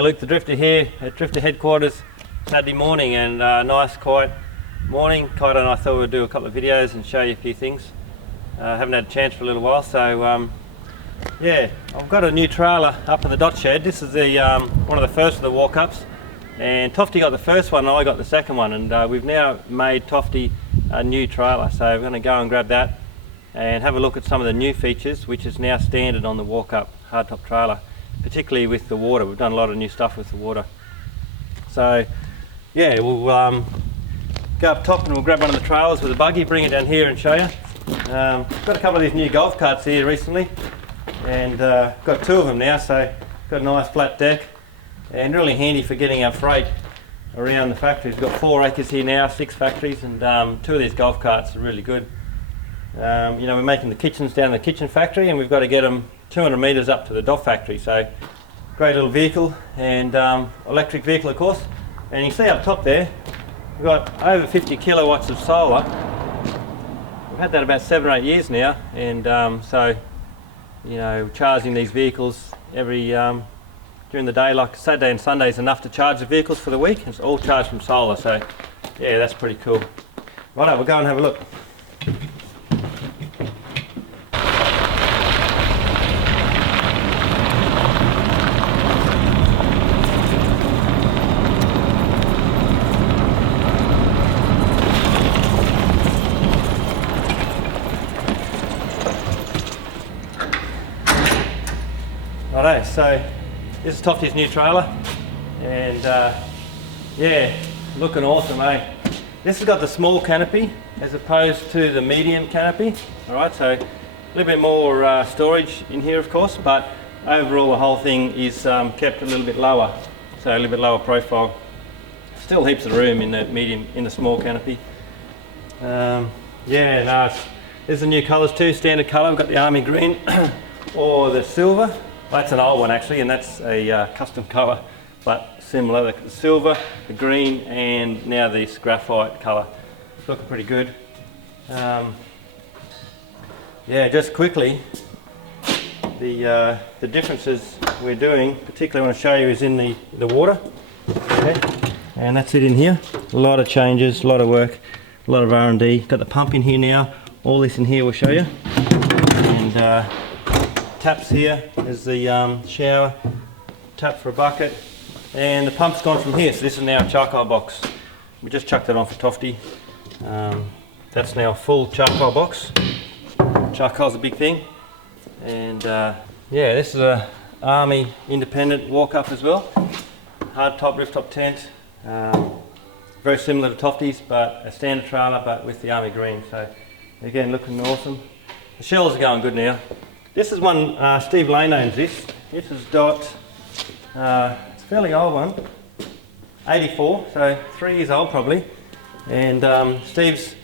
Hey Luke, the Drifter here at Drifter headquarters Saturday morning, and nice quiet morning. Kaito and I thought we'd do a couple of videos and show you a few things. Haven't had a chance for a little while, so yeah, I've got a new trailer up in the dot shed. This is the one of the first of the walk-ups, and Tofty got the first one and I got the second one, and we've now made Tofty a new trailer, so we're going to go and grab that and have a look at some of the new features which is now standard on the walk-up hardtop trailer, particularly with the water. We've done a lot of new stuff with the water. So yeah, we'll go up top and we'll grab one of the trailers with a buggy, bring it down here and show you. Got a couple of these new golf carts here recently, and got two of them now, so got a nice flat deck and really handy for getting our freight around the factories. We've got 4 acres here now, 6 factories, and 2 of these golf carts are really good. You know, we're making the kitchens down in the kitchen factory, and we've got to get them 200 metres up to the DOF factory, so great little vehicle, and electric vehicle of course. And you can see up top there, we've got over 50 kilowatts of solar. We've had that about 7 or 8 years now, and so, you know, charging these vehicles every during the day, like Saturday and Sunday is enough to charge the vehicles for the week. It's all charged from solar, so yeah, that's pretty cool. Righto, we'll go and have a look. Righto, so this is Tofty's new trailer, and yeah, looking awesome, eh? This has got the small canopy as opposed to the medium canopy. Alright, so a little bit more storage in here of course, but overall the whole thing is kept a little bit lower, so a little bit lower profile. Still heaps of room in the medium, in the small canopy. Yeah, no, there's the new colours too, standard colour. We've got the army green or the silver. That's an old one actually, and that's a custom colour, but similar. The silver, the green, and now this graphite colour. It's looking pretty good. Yeah, just quickly, the differences we're doing, particularly I want to show you, is in the water. Okay. And that's it in here. A lot of changes, a lot of work, a lot of R&D. Got the pump in here now. All this in here we'll show you. And taps here is the shower, tap for a bucket, and the pump's gone from here, so this is now a charcoal box. We just chucked it on for Tofty. That's now a full charcoal box. Charcoal's a big thing, and yeah, this is a Army independent walk-up as well. Hardtop rooftop tent, very similar to Tofty's, but a standard trailer, but with the Army green. So again, looking awesome. The shells are going good now. This is one, Steve Lane owns this. This is Dot, it's a fairly old one, 84, so 3 years old probably. And Steve's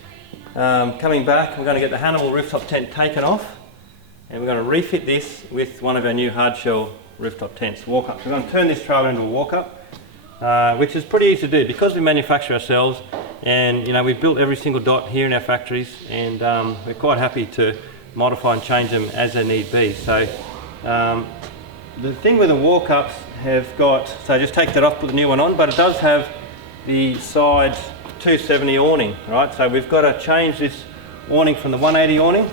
coming back. We're going to get the Hannibal rooftop tent taken off, and we're going to refit this with one of our new hard shell rooftop tents, walk-up. So we're going to turn this trailer into a walk-up, which is pretty easy to do because we manufacture ourselves, and you know, we've built every single dot here in our factories, and we're quite happy to modify and change them as they need be. So the thing with the walk-ups have got, so just take that off, put the new one on, but it does have the side 270 awning, right? So we've got to change this awning from the 180 awning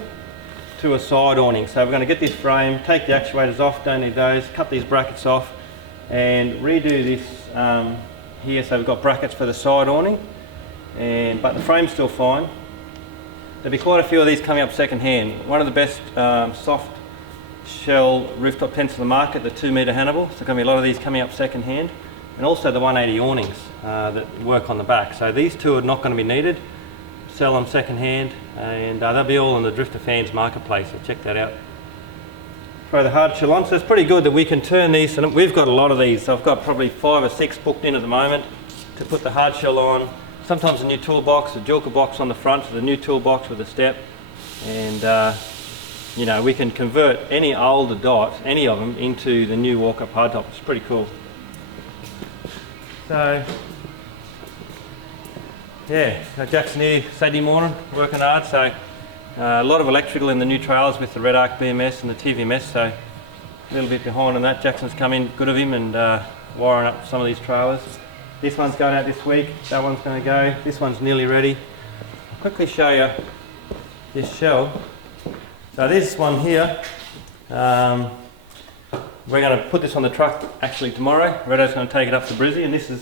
to a side awning. So we're going to get this frame, take the actuators off, don't need those, cut these brackets off, and redo this here. So we've got brackets for the side awning, but the frame's still fine. There'll be quite a few of these coming up second hand. One of the best soft shell rooftop tents on the market, the 2 metre Hannibal. So there's going to be a lot of these coming up second hand. And also the 180 awnings that work on the back. So these two are not going to be needed. Sell them second hand, and they'll be all in the Drifta Fans marketplace, so check that out. Throw the hard shell on. So it's pretty good that we can turn these, and we've got a lot of these. So I've got probably 5 or 6 booked in at the moment to put the hard shell on. Sometimes a new toolbox, a Joker box on the front, so the new toolbox with a step, and you know, we can convert any older dot, any of them, into the new walk-up hardtop. It's pretty cool. So yeah, Jackson here Saturday morning working hard. So a lot of electrical in the new trailers with the Red Arc BMS and the TVSM. So a little bit behind on that. Jackson's come in, good of him, and wiring up some of these trailers. This one's going out this week, that one's going to go, this one's nearly ready. I'll quickly show you this shell. So this one here, we're going to put this on the truck actually tomorrow. Reto's going to take it up to Brizzy, and this is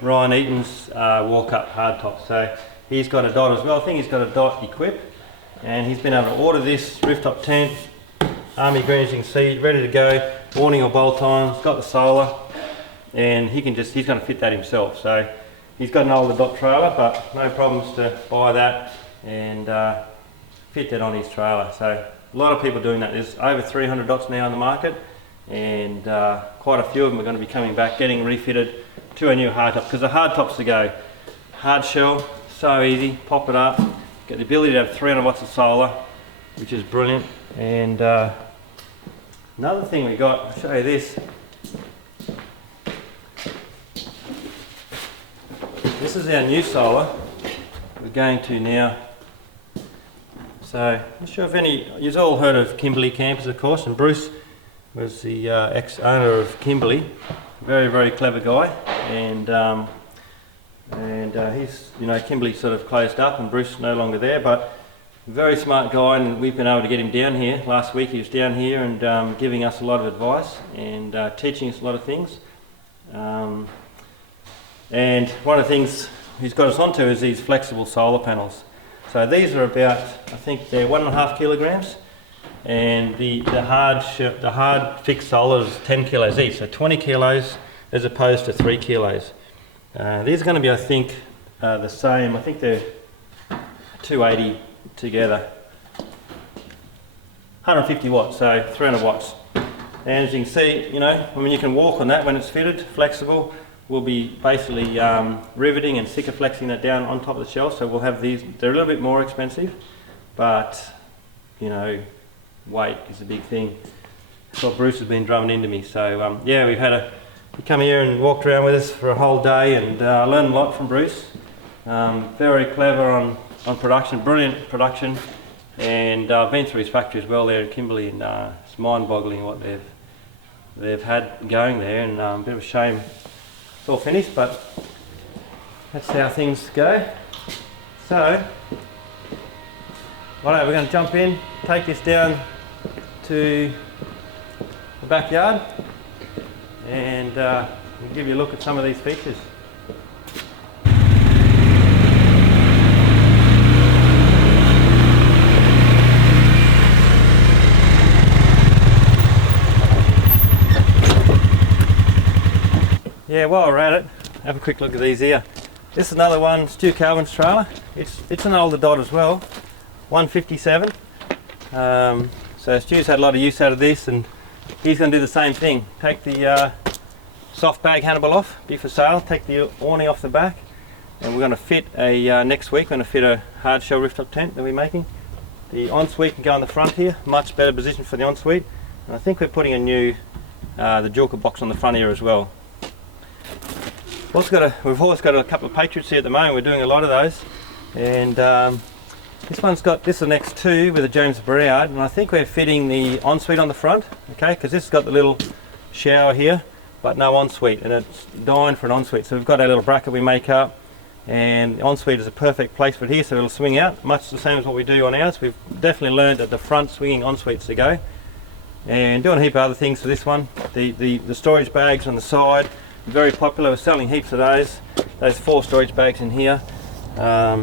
Ryan Eaton's walk-up hardtop. So he's got a dot as well. I think he's got a dot equipped, and he's been able to order this rooftop tent, army green as you can see, ready to go, awning or bolt on, it's got the solar, and he's going to fit that himself. So he's got an older dot trailer, but no problems to buy that and fit that on his trailer. So a lot of people doing that. There's over 300 dots now on the market, and quite a few of them are going to be coming back, getting refitted to a new hardtop, because the hardtops to go hard shell, so easy, pop it up, get the ability to have 300 watts of solar, which is brilliant. And another thing we got, I'll show you this. This is our new solar we're going to now. So I'm not sure if you've all heard of Kimberley campers, of course, and Bruce was the ex-owner of Kimberley. Very, very clever guy, and he's, Kimberley sort of closed up and Bruce no longer there, but very smart guy, and we've been able to get him down here. Last week he was down here and giving us a lot of advice and teaching us a lot of things. And one of the things he's got us onto is these flexible solar panels. So these are about, I think they're 1.5 kilograms, and the hard fixed solar is 10 kilos each, so 20 kilos as opposed to 3 kilos. These are going to be, I think, the same. I think they're 280 together. 150 watts, so 300 watts. And as you can see, you can walk on that when it's fitted, flexible. We'll be basically riveting and Sikaflexing that down on top of the shelf. So we'll have these. They're a little bit more expensive, but weight is a big thing. That's what Bruce has been drumming into me. So yeah, we've had he come here and walked around with us for a whole day, and learned a lot from Bruce. Very clever on production, brilliant production, and I've been through his factory as well there at Kimberley, and it's mind-boggling what they've had going there, and a bit of a shame it's all finished, but that's how things go. So, alright, we're going to jump in, take this down to the backyard, and we'll give you a look at some of these features. Yeah, while we're at it, have a quick look at these here. This is another one, Stu Calvin's trailer. It's an older dot as well, 157. So Stu's had a lot of use out of this, and he's going to do the same thing. Take the soft bag handle off, be for sale, take the awning off the back, and we're going to fit next week, we're going to fit a hard shell rooftop tent that we're making. The ensuite can go on the front here, much better position for the ensuite. And I think we're putting a new, the Jorka box on the front here as well. We've always got a couple of Patriots here at the moment. We're doing a lot of those, and this is the next two with a James Briard, and I think we're fitting the ensuite on the front, okay, because this has got the little shower here, but no ensuite, and it's dying for an ensuite. So we've got our little bracket we make up, and the ensuite is a perfect place for it here, so it'll swing out, much the same as what we do on ours. We've definitely learned that the front swinging ensuites to go, and doing a heap of other things for this one. The storage bags on the side, very popular. We're selling heaps of those 4 storage bags in here, a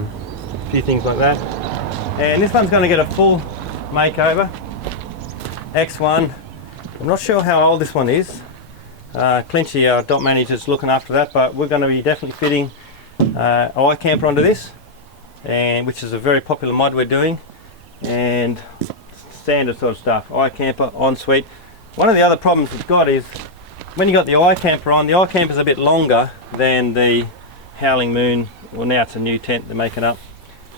few things like that. And this one's going to get a full makeover. X1, I'm not sure how old this one is. Clinchy, our dot manager's looking after that, but we're going to be definitely fitting iCamper onto this, and which is a very popular mod we're doing, and standard sort of stuff, iCamper, ensuite. One of the other problems we've got is when you got the iCamper on, the iCamper's a bit longer than the Howling Moon. Well, now it's a new tent they're making up.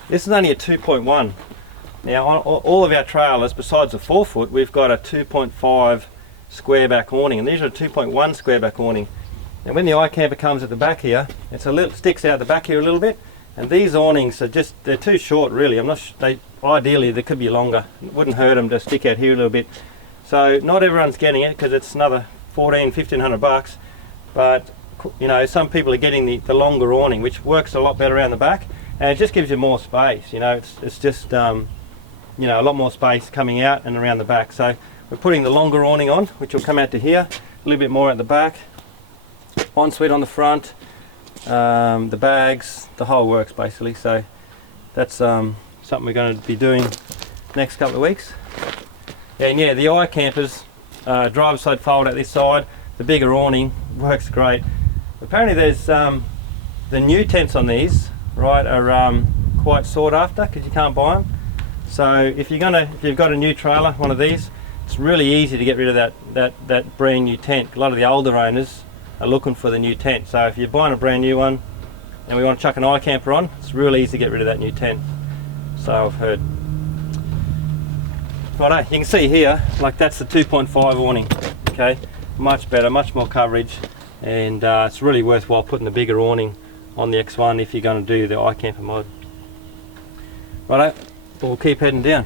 This is only a 2.1. Now on all of our trailers, besides the 4-foot, we've got a 2.5 square back awning, and these are a 2.1 square back awning. And when the iCamper comes at the back here, sticks out the back here a little bit, and these awnings are they're too short really. Ideally they could be longer. It wouldn't hurt them to stick out here a little bit. So not everyone's getting it because it's another $1,400-1,500 bucks, but you know, some people are getting the longer awning, which works a lot better around the back, and it just gives you more space. You know, it's just you know, a lot more space coming out and around the back. So we're putting the longer awning on, which will come out to here, a little bit more at the back, ensuite on the front, the bags, the whole works basically. So that's something we're going to be doing next couple of weeks. And yeah, the I-campers, driver's side fold at this side, the bigger awning works great. Apparently there's the new tents on these, right, are quite sought after because you can't buy them. So if you've got a new trailer, one of these, it's really easy to get rid of that brand new tent. A lot of the older owners are looking for the new tent. So if you're buying a brand new one and we want to chuck an I-camper on, it's really easy to get rid of that new tent. So I've heard. Right, you can see here, like that's the 2.5 awning. Okay, much better, much more coverage, and it's really worthwhile putting the bigger awning on the X1 if you're going to do the I-camper mod. Righto, we'll keep heading down.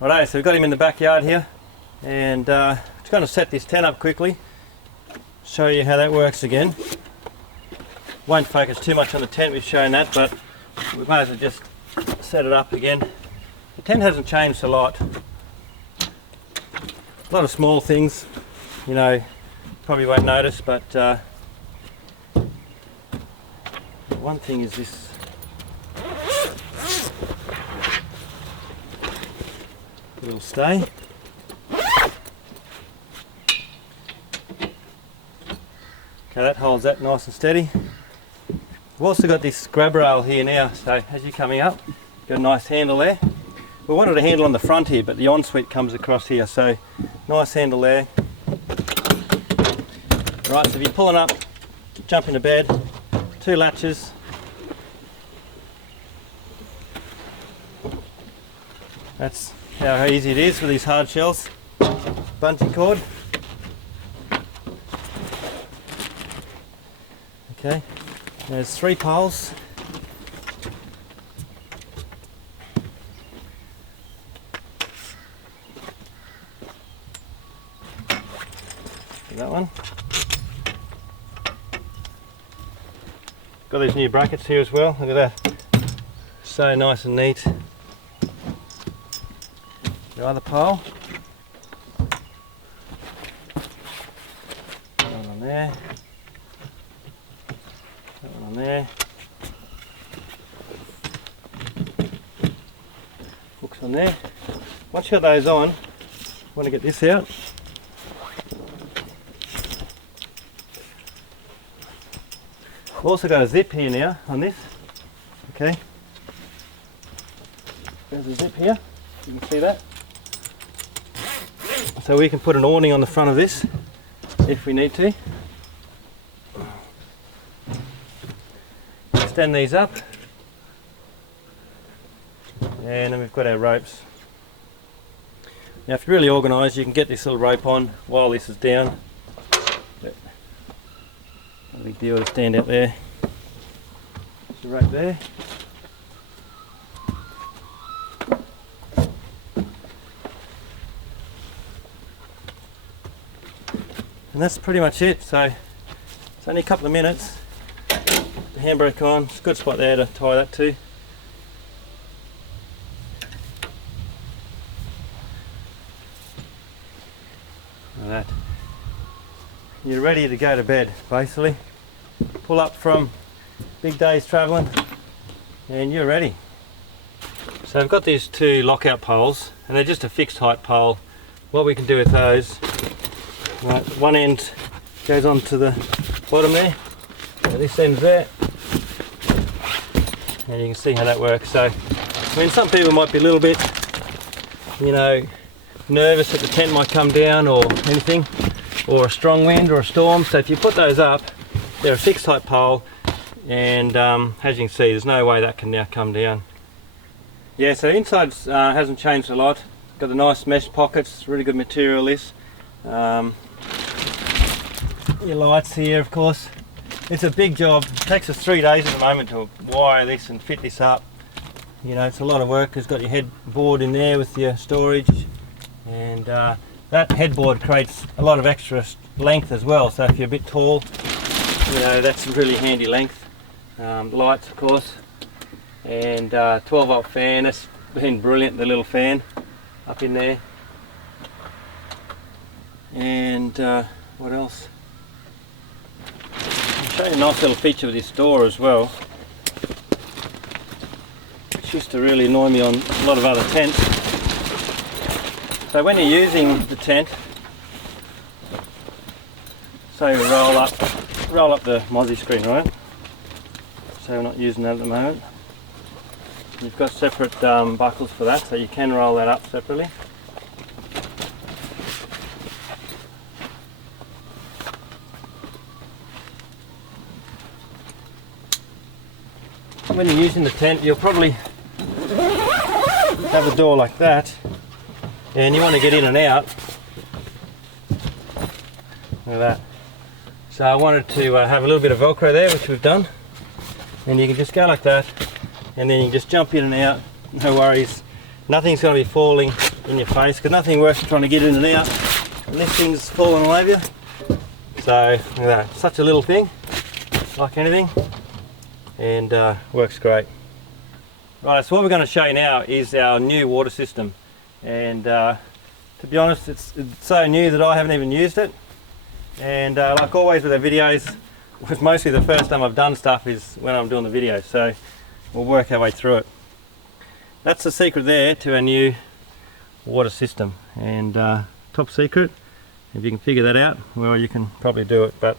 Righto, so we've got him in the backyard here, and just going to set this tent up quickly, show you how that works again. Won't focus too much on the tent, we've shown that, but we might as well just set it up again. The tent hasn't changed a lot. A lot of small things, you know, probably won't notice, but one thing is this. It'll stay. Okay, that holds that nice and steady. We've also got this grab rail here now, so as you're coming up, got a nice handle there. We wanted a handle on the front here, but the ensuite comes across here, so nice handle there. Right, so if you're pulling up, jump into bed, 2 latches. That's how easy it is with these hard shells. Bungee cord. Okay, there's 3 poles. That one. Got these new brackets here as well. Look at that. So nice and neat. The other pole. That one on there. That one on there. Hooks on there. Once you got those on, want to get this out. We've also got a zip here now on this. Okay. There's a zip here. You can see that. So we can put an awning on the front of this if we need to. Extend these up. And then we've got our ropes. Now if you're really organised, you can get this little rope on while this is down. No big deal to stand out there. There's the rope there. And that's pretty much it. So it's only a couple of minutes. The handbrake on. It's a good spot there to tie that to. Like that. You're ready to go to bed, basically. Pull up from big days travelling and you're ready. So I've got these 2 lockout poles and they're just a fixed height pole. What we can do with those, right, one end goes on to the bottom there, so this end's there, and you can see how that works. So I mean, some people might be a little bit, you know, nervous that the tent might come down or anything, or a strong wind or a storm. So if you put those up, they're a fixed height pole, and as you can see, there's no way that can now come down. Yeah, so inside hasn't changed a lot. Got the nice mesh pockets, really good material this. Your lights here, of course. It's a big job. It takes us 3 days at the moment to wire this and fit this up. You know, it's a lot of work. It's got your headboard in there with your storage, and that headboard creates a lot of extra length as well. So if you're a bit tall, you know, that's a really handy length. Lights, of course, and 12-volt fan. That's been brilliant, the little fan up in there. And what else? I'll show you a nice little feature with this door as well, which used to really annoy me on a lot of other tents. So when you're using the tent, so you roll up the Mozzie screen, right? So we're not using that at the moment. You've got separate buckles for that, so you can roll that up separately. When you're using the tent, you'll probably have a door like that, and you want to get in and out. Look at that. So I wanted to have a little bit of Velcro there, which we've done, and you can just go like that, and then you can just jump in and out, no worries. Nothing's going to be falling in your face, because nothing worse than trying to get in and out and this thing's falling all over you. So look at that, such a little thing, like anything, and works great. Right, so what we're going to show you now is our new water system, and to be honest, it's so new that I haven't even used it, and like always with our videos, it's mostly the first time I've done stuff is when I'm doing the video, so we'll work our way through it. That's the secret there to our new water system, and top secret. If you can figure that out, well, you can probably do it, but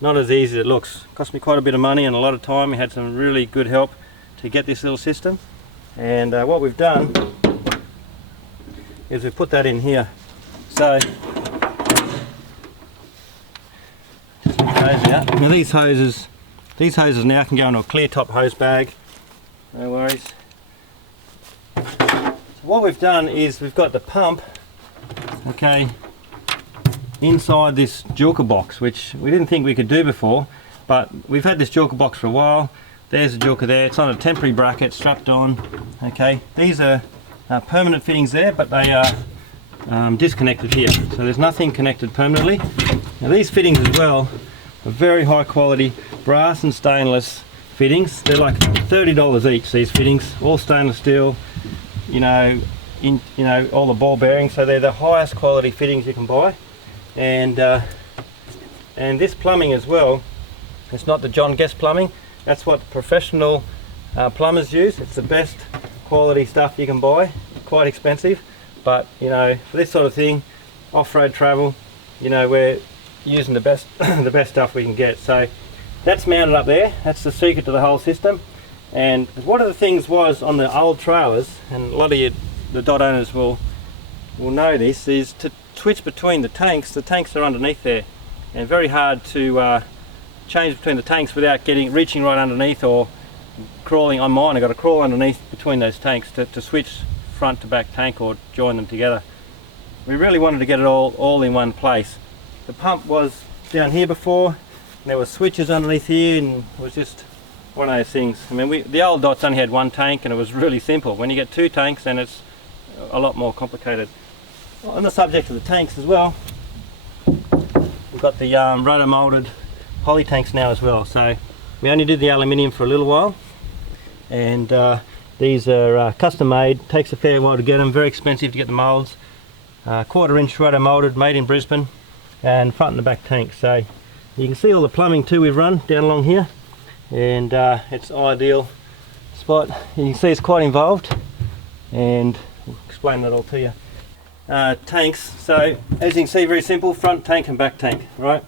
not as easy as it looks. It cost me quite a bit of money and a lot of time. We had some really good help to get this little system, and what we've done is we put that in here. So just lift those out. Now these hoses now can go into a clear top hose bag, no worries. So what we've done is we've got the pump, okay, inside this Joker box, which we didn't think we could do before, but we've had this Joker box for a while. There's a Joker there, it's on a temporary bracket strapped on, okay. These are permanent fittings there, but they are disconnected here, so there's nothing connected permanently. Now these fittings as well are very high quality brass and stainless fittings. They're like $30 each, these fittings, all stainless steel, you know, all the ball bearings, so they're the highest quality fittings you can buy. And this plumbing as well, it's not the John Guest plumbing, that's what professional plumbers use. It's the best quality stuff you can buy, quite expensive, but you know, for this sort of thing, off-road travel, you know, we're using the best the best stuff we can get. So that's mounted up there, that's the secret to the whole system. And one of the things was on the old trailers, and a lot of the DOT owners will know this, is to switch between the tanks. The tanks are underneath there, and very hard to change between the tanks without reaching right underneath or crawling. On mine, I got to crawl underneath between those tanks to switch front to back tank or join them together. We really wanted to get it all in one place. The pump was down here before, and there were switches underneath here, and it was just one of those things. I mean, the old DOTs only had one tank, and it was really simple. When you get two tanks, then it's a lot more complicated. On the subject of the tanks as well, we've got the roto molded poly tanks now as well. So we only did the aluminium for a little while, and these are custom made. Takes a fair while to get them, very expensive to get the molds. 1/4 inch roto molded, made in Brisbane, and front and the back tank. So you can see all the plumbing too we've run down along here, and it's an ideal spot. You can see it's quite involved, and we'll explain that all to you. Tanks, so as you can see, very simple, front tank and back tank, right?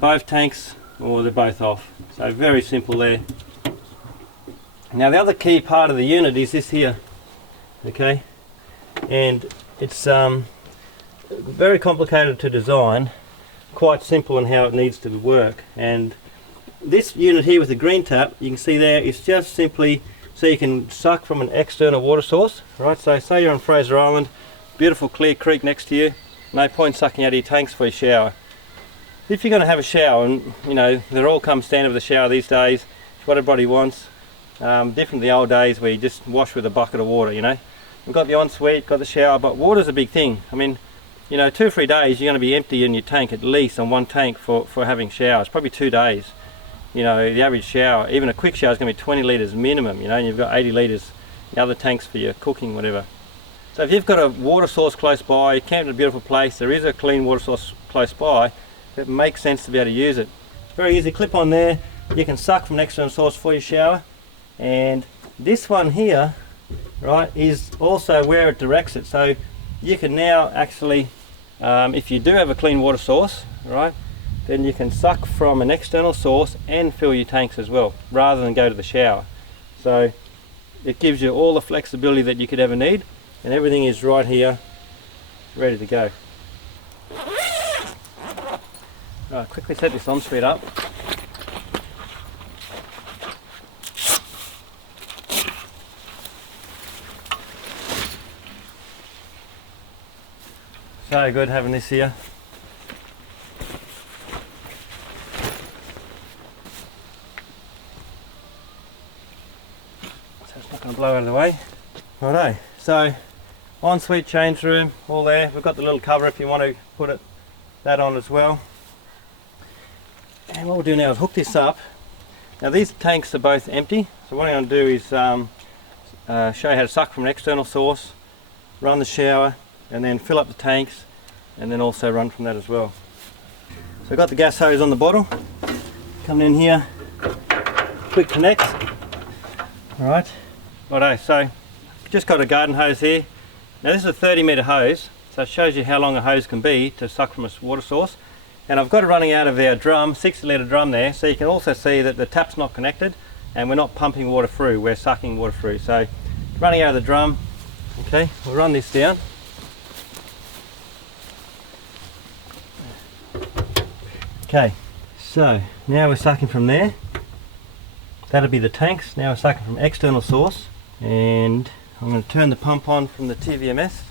Both tanks, or they're both off, so very simple there. Now the other key part of the unit is this here, okay, and it's very complicated to design, quite simple in how it needs to work. And this unit here with the green tap, you can see there, it's just simply so you can suck from an external water source, right? So say you're on Fraser Island, beautiful clear creek next to you, no point sucking out of your tanks for your shower. If you're going to have a shower, and you know, they're all come standard with a shower these days, it's what everybody wants. Different to the old days where you just wash with a bucket of water, you know. We've got the ensuite, got the shower, but water's a big thing. I mean, you know, 2 or 3 days you're going to be empty in your tank, at least on one tank for having showers, probably 2 days. You know, the average shower, even a quick shower, is going to be 20 litres minimum, you know, and you've got 80 litres in other tanks for your cooking, whatever. So if you've got a water source close by, you camped in a beautiful place, there is a clean water source close by, it makes sense to be able to use it. It's very easy, clip on there, you can suck from an external source for your shower. And this one here, right, is also where it directs it. So you can now actually, if you do have a clean water source, right, then you can suck from an external source and fill your tanks as well, rather than go to the shower. So it gives you all the flexibility that you could ever need, and everything is right here, ready to go. Right, quickly set this on speed up. So good having this here. So it's not going to blow out of the way. Righto, so ensuite change room, all there. We've got the little cover if you want to put that on as well. And what we'll do now is hook this up. Now these tanks are both empty, so what I'm going to do is show you how to suck from an external source, run the shower, and then fill up the tanks, and then also run from that as well. So I've got the gas hose on the bottle, coming in here, quick connect. Alright, righto, so just got a garden hose here. Now this is a 30-metre hose, so it shows you how long a hose can be to suck from a water source. And I've got it running out of our drum, 60-litre drum there, so you can also see that the tap's not connected and we're not pumping water through, we're sucking water through. So running out of the drum, okay, we'll run this down. Okay, so now we're sucking from there. That'll be the tanks. Now we're sucking from external source, and I'm going to turn the pump on from the TVMS.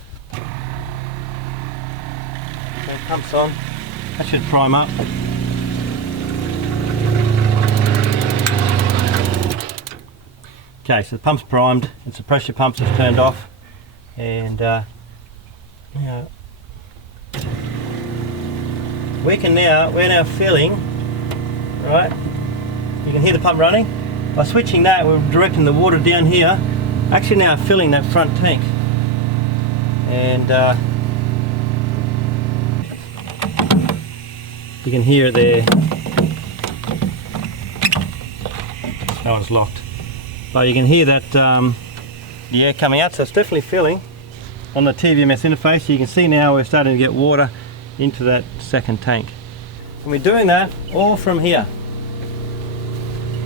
Okay, pump's on. That should prime up. Okay, so the pump's primed. It's the pressure pumps that's turned off, and we're now filling, right? You can hear the pump running. By switching that, we're directing the water down here. Actually now filling that front tank. And you can hear it there. Oh, it's locked. But you can hear that the air coming out, so it's definitely filling on the TVMS interface. You can see now we're starting to get water into that second tank. And we're doing that all from here,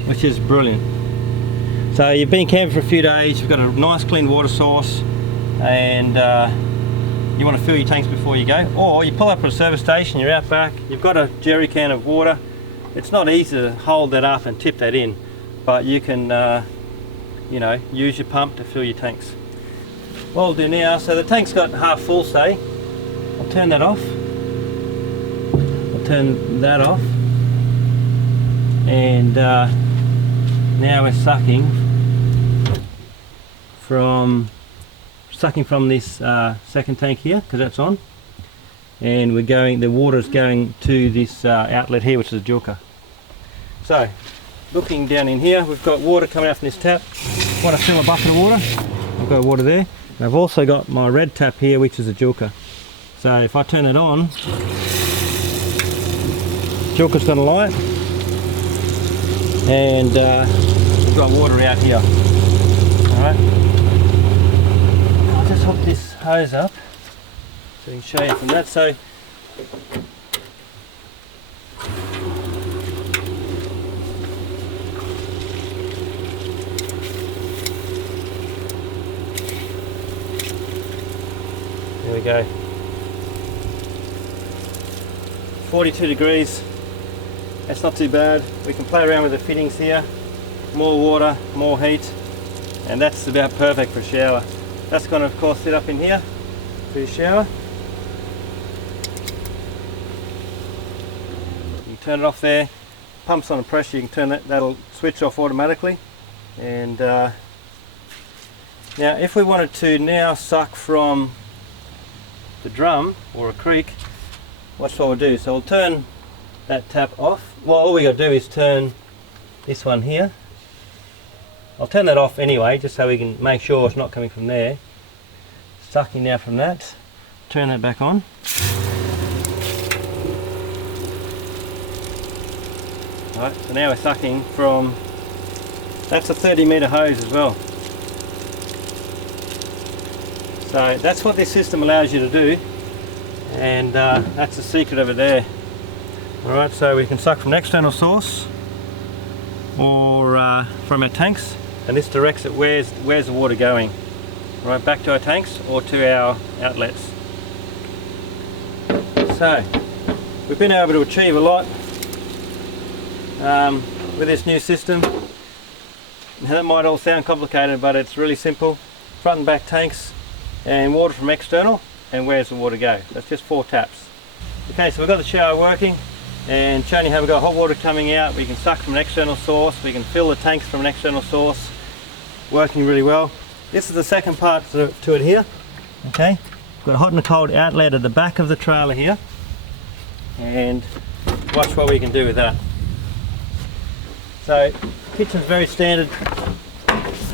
which is brilliant. So you've been camping for a few days, you've got a nice clean water source, and you want to fill your tanks before you go, or you pull up at a service station, you're out back, you've got a jerry can of water. It's not easy to hold that up and tip that in, but you can you know, use your pump to fill your tanks. What we'll do now, so the tank's got half full, say, I'll turn that off. Turn that off, and now we're sucking from this second tank here, because that's on, and we're going, the water's going to this outlet here, which is a Julka. So looking down in here, we've got water coming out from this tap. Want to fill a bucket of water, I've got water there, and I've also got my red tap here, which is a Julka. So if I turn it on, Julka's going to light, and we've got water out here. Alright, I'll just hook this hose up so I can show you from that. So we go. 42 degrees. That's not too bad. We can play around with the fittings here. More water, more heat, and that's about perfect for a shower. That's going to of course sit up in here for your shower. You turn it off there. Pumps on the pressure, you can turn that, that'll switch off automatically. And now if we wanted to now suck from the drum or a creek, what's what we'll do? So we'll turn that tap off. Well, all we got to do is turn this one here. I'll turn that off anyway, just so we can make sure it's not coming from there. Sucking now from that. Turn that back on. Right, so now we're sucking from, that's a 30-metre hose as well. So that's what this system allows you to do, and that's the secret of it there. Alright, so we can suck from an external source or from our tanks, and this directs it where's the water going. Right, back to our tanks or to our outlets. So we've been able to achieve a lot with this new system. Now, that might all sound complicated, but it's really simple. Front and back tanks, and water from external, and where's the water go? That's just 4 taps. Okay, so we've got the shower working, and showing you how we've got hot water coming out. We can suck from an external source, we can fill the tanks from an external source, working really well. This is the second part to it here. Okay, we've got a hot and a cold outlet at the back of the trailer here, and watch what we can do with that. So, kitchen's very standard to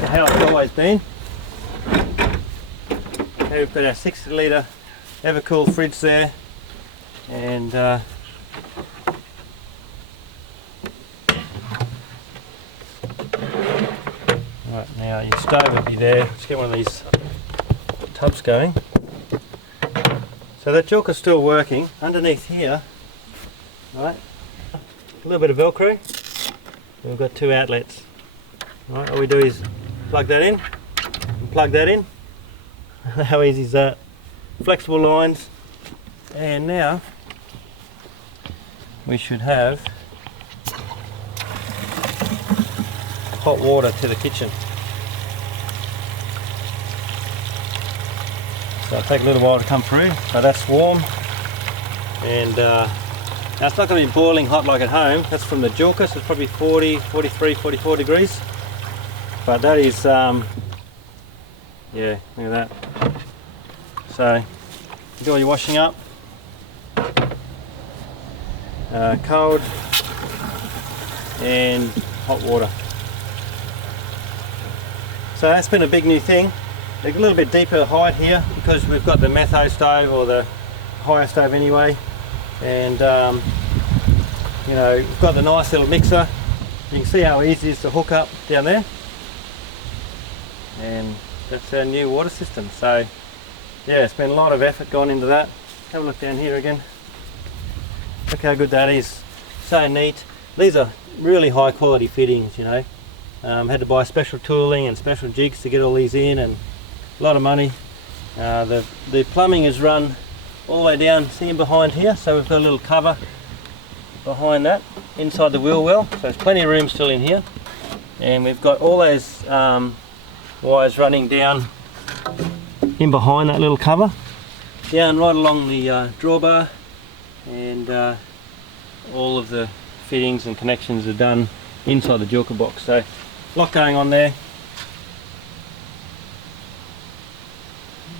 how it's always been. Okay, we've got our 60 litre Evercool fridge there, and right, now your stove will be there. Let's get one of these tubs going. So that Jorker's still working. Underneath here, right, a little bit of Velcro. We've got 2 outlets. Right, all we do is plug that in and plug that in. How easy is that? Flexible lines, and now we should have hot water to the kitchen. So it'll take a little while to come through. So that's warm, and now it's not going to be boiling hot like at home. That's from the Jorker, so it's probably 40, 43, 44 degrees. But that is, yeah, look at that. So, do all your washing up. Cold and hot water. So that's been a big new thing. A little bit deeper height here because we've got the metho stove, or the higher stove anyway. And you know, we've got the nice little mixer. You can see how easy it is to hook up down there, and that's our new water system. So yeah, it's been a lot of effort gone into that. Have a look down here again. Look how good that is. So neat. These are really high quality fittings, you know. Had to buy special tooling and special jigs to get all these in, and a lot of money. The plumbing is run all the way down, see behind here, so we've got a little cover behind that inside the wheel well, so there's plenty of room still in here, and we've got all those wires running down in behind that little cover, down right along the drawbar, and all of the fittings and connections are done inside the Jorker box. So a lot going on there,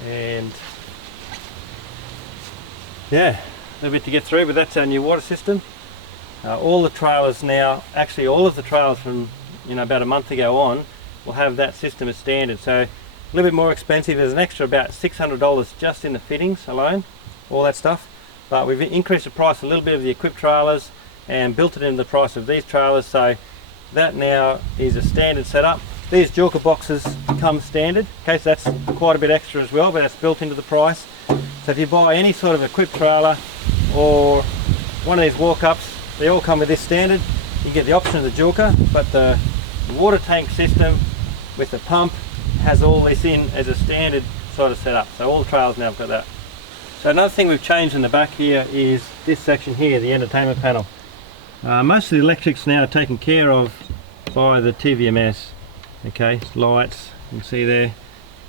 and yeah, a little bit to get through, but that's our new water system. All the trailers now, actually all of the trailers from, you know, about a month ago on, will have that system as standard. So a little bit more expensive. There's an extra about $600 just in the fittings alone, all that stuff. But we've increased the price a little bit of the equipped trailers and built it into the price of these trailers. So that now is a standard setup. These Jorker boxes come standard. Okay, so that's quite a bit extra as well, but that's built into the price. So if you buy any sort of equipped trailer or one of these walk-ups, they all come with this standard. You get the option of the Jorker, but the water tank system with the pump has all this in as a standard sort of setup. So all the trailers now have got that. So another thing we've changed in the back here is this section here, the entertainment panel. Most of the electrics now are taken care of by the TVMS. Okay, lights, you can see there,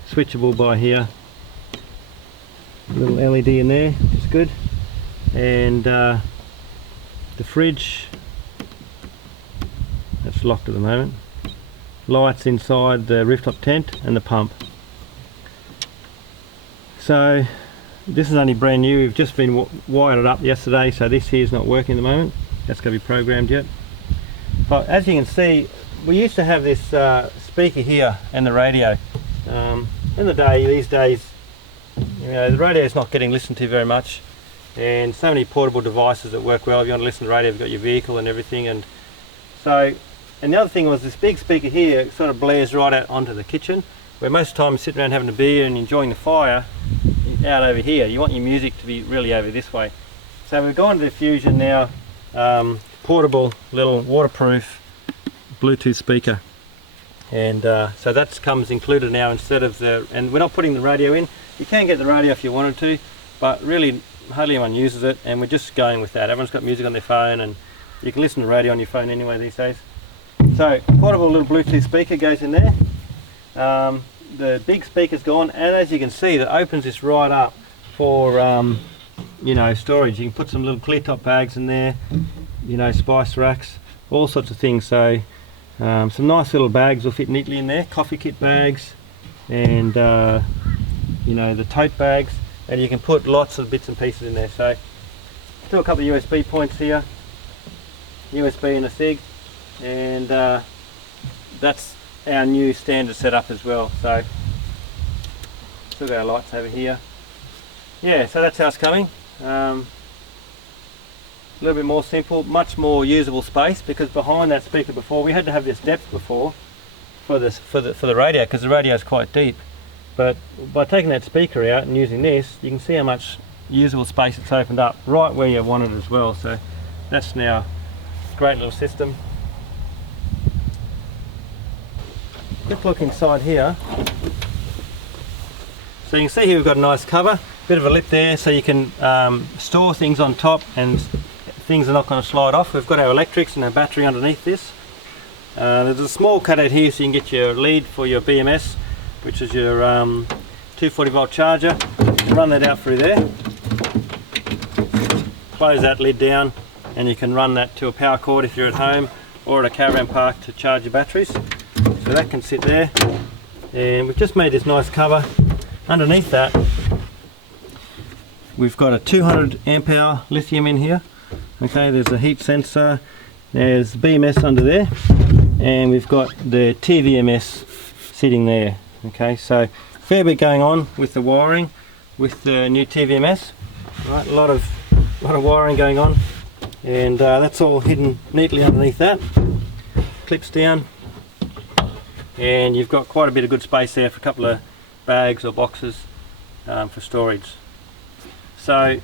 switchable by here. Little LED in there, which is good. And the fridge, that's locked at the moment. Lights inside the rooftop tent and the pump. So this is only brand new. We've just been wired it up yesterday, so this here is not working at the moment. That's going to be programmed yet. But as you can see, we used to have this speaker here and the radio. In the day, these days, you know, the radio is not getting listened to very much, and so many portable devices that work well. If you want to listen to the radio, you've got your vehicle and everything. And so, and the other thing was this big speaker here sort of blares right out onto the kitchen, where most of the time you sit around having a beer and enjoying the fire out over here. You want your music to be really over this way. So we've gone to the Fusion now, portable little waterproof Bluetooth speaker, and so that comes included now instead of the, and we're not putting the radio in. You can get the radio if you wanted to, but really hardly anyone uses it, and we're just going with that. Everyone's got music on their phone, and you can listen to radio on your phone anyway these days. So portable little Bluetooth speaker goes in there. The big speaker's gone, and as you can see, that opens this right up for you know, storage. You can put some little clear top bags in there, you know, spice racks, all sorts of things. So some nice little bags will fit neatly in there, coffee kit bags, and you know, the tote bags, and you can put lots of bits and pieces in there. So still a couple of USB points here, USB and a SIG, and that's our new standard setup as well. So still got our lights over here. Yeah, so that's how it's coming. A little bit more simple, much more usable space, because behind that speaker before we had to have this depth before for the radio, because the radio is quite deep. But by taking that speaker out and using this, you can see how much usable space it's opened up right where you want it as well. So that's now a great little system. Quick look inside here. So you can see here we've got a nice cover, bit of a lip there, so you can store things on top and things are not going to slide off. We've got our electrics and our battery underneath this. There's a small cutout here so you can get your lead for your BMS, which is your 240 volt charger. You can run that out through there. Close that lid down and you can run that to a power cord if you're at home or at a caravan park to charge your batteries. So that can sit there, and we've just made this nice cover. Underneath that we've got a 200 amp hour lithium in here. Okay, there's a heat sensor, there's BMS under there, and we've got the TVMS sitting there. Okay, so fair bit going on with the wiring with the new TVMS. Right, a lot of wiring going on, and that's all hidden neatly underneath that. Clips down, and you've got quite a bit of good space there for a couple of bags or boxes for storage. So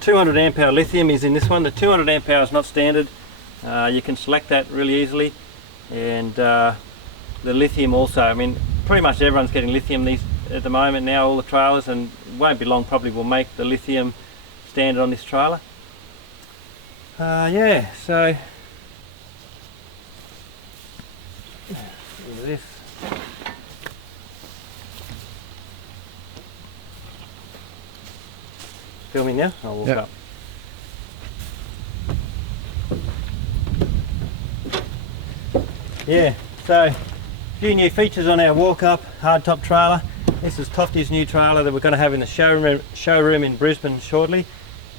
200 amp hour lithium is in this one. The 200 amp hour is not standard. You can select that really easily, and the lithium also. I mean, pretty much everyone's getting lithium at the moment now, all the trailers, and it won't be long probably we'll make the lithium standard on this trailer. Yeah, so look at this. Filming now? I'll walk up. Yeah, so a few new features on our walk-up hardtop trailer. This is Tofty's new trailer that we're going to have in the showroom in Brisbane shortly.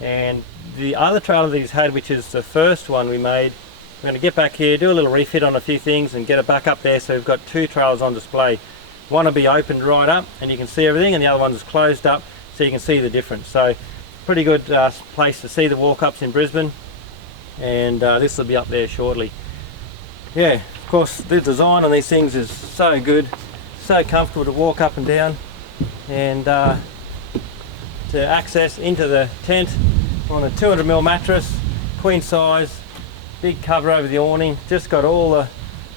And the other trailer that he's had, which is the first one we made, we're going to get back here, do a little refit on a few things and get it back up there, so we've got two trailers on display. One will be opened right up and you can see everything, and the other one is closed up so you can see the difference. So pretty good place to see the walk-ups in Brisbane, and this will be up there shortly. Yeah, of course the design on these things is so good, so comfortable to walk up and down, and to access into the tent on a 200mm mattress, queen size, big cover over the awning. Just got all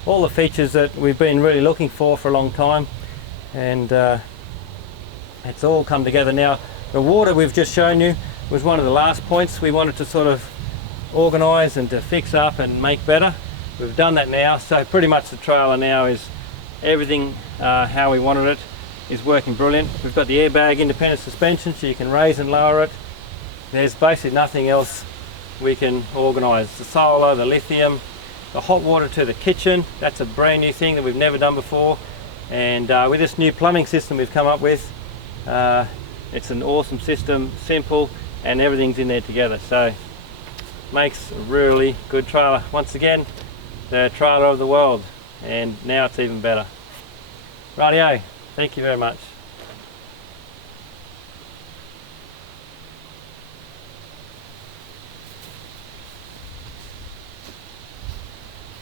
the features that we've been really looking for a long time, and it's all come together now. The water we've just shown you was one of the last points we wanted to sort of organise and to fix up and make better. We've done that now, so pretty much the trailer now is everything how we wanted it, is working brilliant. We've got the airbag independent suspension so you can raise and lower it. There's basically nothing else we can organise. The solar, the lithium, the hot water to the kitchen, that's a brand new thing that we've never done before. And with this new plumbing system we've come up with, it's an awesome system, simple, and everything's in there together. So makes a really good trailer. Once again, the trailer of the world, and now it's even better. Rightio, thank you very much.